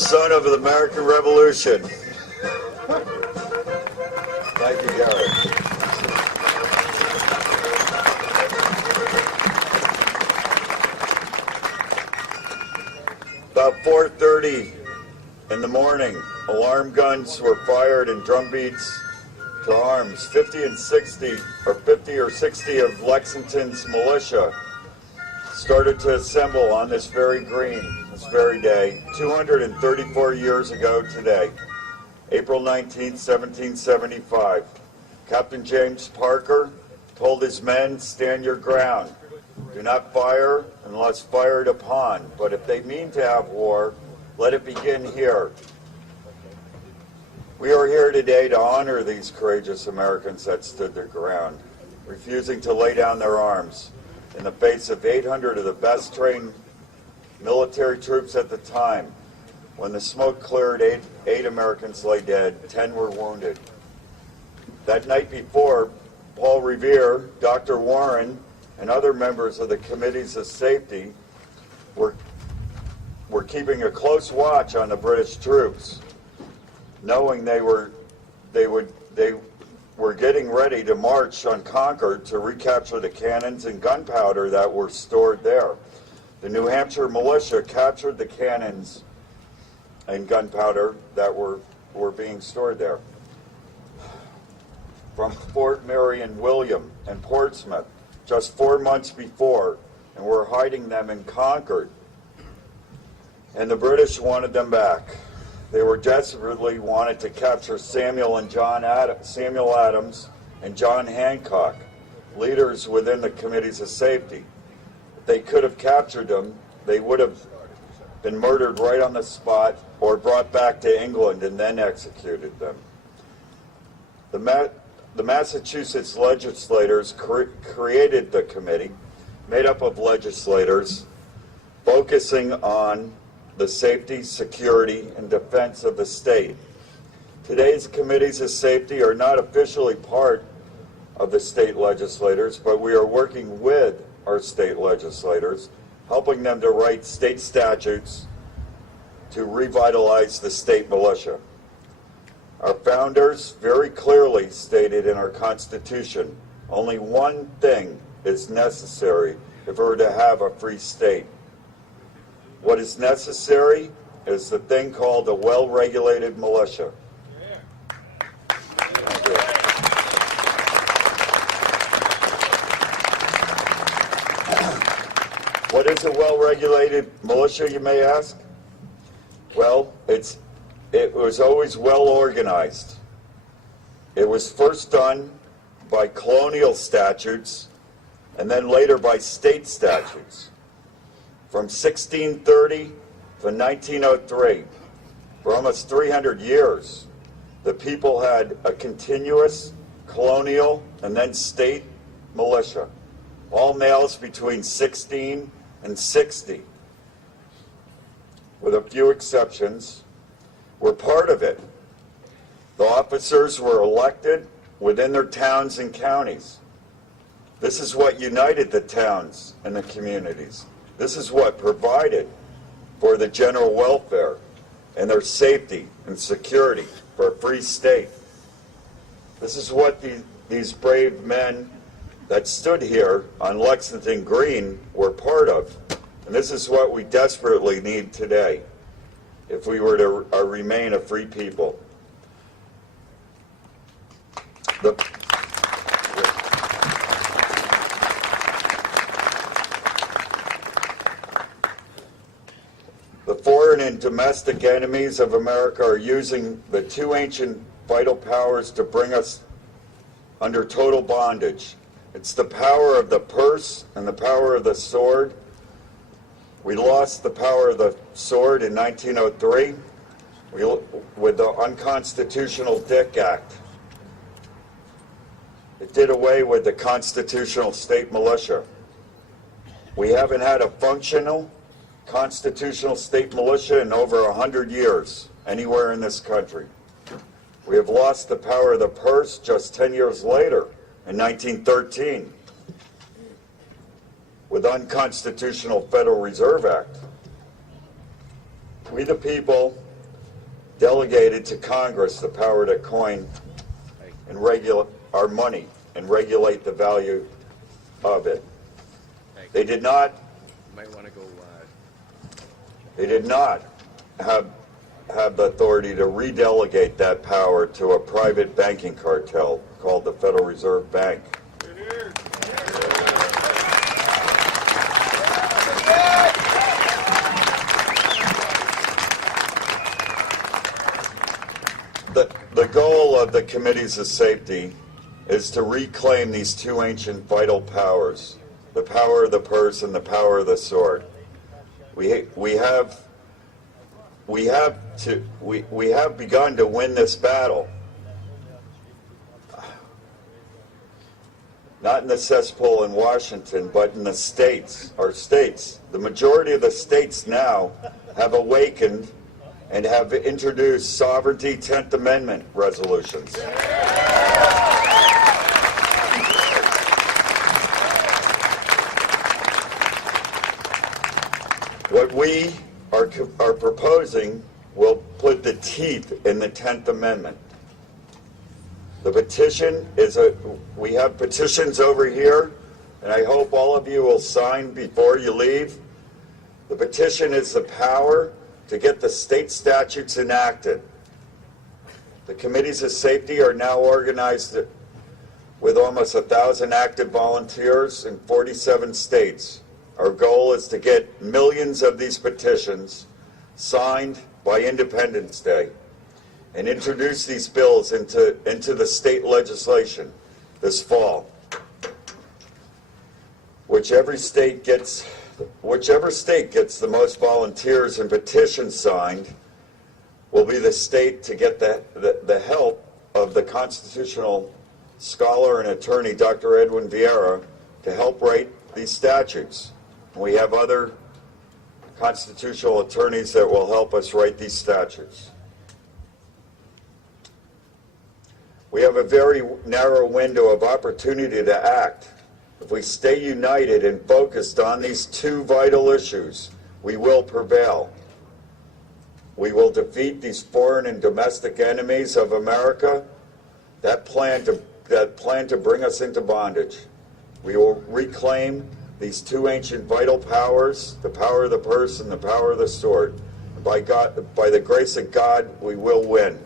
son of the American Revolution. Thank you, Gary. About 4:30 in the morning, alarm guns were fired and drum beats to arms. 50 or 60 of Lexington's militia started to assemble on this very green, this very day, 234 years ago today, April 19th, 1775. Captain James Parker told his men, "Stand your ground. Do not fire unless fired upon, but if they mean to have war, let it begin here." We are here today to honor these courageous Americans that stood their ground, refusing to lay down their arms in the face of 800 of the best trained military troops at the time. When the smoke cleared, eight Americans lay dead, 10 were wounded. That night before, Paul Revere, Dr. Warren, and other members of the Committees of Safety were keeping a close watch on the British troops, knowing they were getting ready to march on Concord to recapture the cannons and gunpowder that were stored there. The New Hampshire militia captured the cannons and gunpowder that were being stored there from Fort Marion William and Portsmouth just 4 months before, and were hiding them in Concord. And the British wanted them back. They were desperately wanted to capture Samuel Adams and John Hancock, leaders within the Committees of Safety. If they could have captured them, they would have been murdered right on the spot or brought back to England and then executed them. The Massachusetts legislators created the committee, made up of legislators focusing on the safety, security, and defense of the state. Today's Committees of Safety are not officially part of the state legislators, but we are working with our state legislators, helping them to write state statutes to revitalize the state militia. Our founders very clearly stated in our Constitution, only one thing is necessary if we were to have a free state. What is necessary is the thing called a well-regulated militia. Thank you. What is a well-regulated militia, you may ask? Well, it was always well organized. It was first done by colonial statutes and then later by state statutes. From 1630 to 1903, for almost 300 years, the people had a continuous colonial and then state militia. All males between 16 and 60, with a few exceptions, were part of it. The officers were elected within their towns and counties. This is what united the towns and the communities. This is what provided for the general welfare and their safety and security for a free state. This is what these brave men that stood here on Lexington Green were part of. And this is what we desperately need today if we were to remain a free people. The foreign and domestic enemies of America are using the two ancient vital powers to bring us under total bondage. It's the power of the purse and the power of the sword. We lost the power of the sword in 1903 with the unconstitutional Dick Act. It did away with the constitutional state militia. We haven't had a functional constitutional state militia in over 100 years anywhere in this country. We have lost the power of the purse just 10 years later in 1913 with unconstitutional Federal Reserve Act. We the people delegated to Congress the power to coin and regulate our money and regulate the value of it. They did not. Might want to go. They did not have the authority to redelegate that power to a private banking cartel called the Federal Reserve Bank. The goal of the Committees of Safety is to reclaim these two ancient vital powers, the power of the purse and the power of the sword. We have begun to win this battle. Not in the cesspool in Washington, but in the states, our states. The majority of the states now have awakened and have introduced sovereignty 10th Amendment resolutions. What we are proposing will put the teeth in the 10th Amendment. The petition is we have petitions over here, and I hope all of you will sign before you leave. The petition is the power to get the state statutes enacted. The Committees of Safety are now organized with almost 1,000 active volunteers in 47 states. Our goal is to get millions of these petitions signed by Independence Day and introduce these bills into the state legislation this fall. Whichever state gets the most volunteers and petitions signed will be the state to get the help of the constitutional scholar and attorney Dr. Edwin Vieira to help write these statutes. We have other constitutional attorneys that will help us write these statutes. We have a very narrow window of opportunity to act. If we stay united and focused on these two vital issues, we will prevail. We will defeat these foreign and domestic enemies of America that plan to bring us into bondage. We will reclaim these two ancient vital powers, the power of the purse and the power of the sword. And by the grace of God, we will win.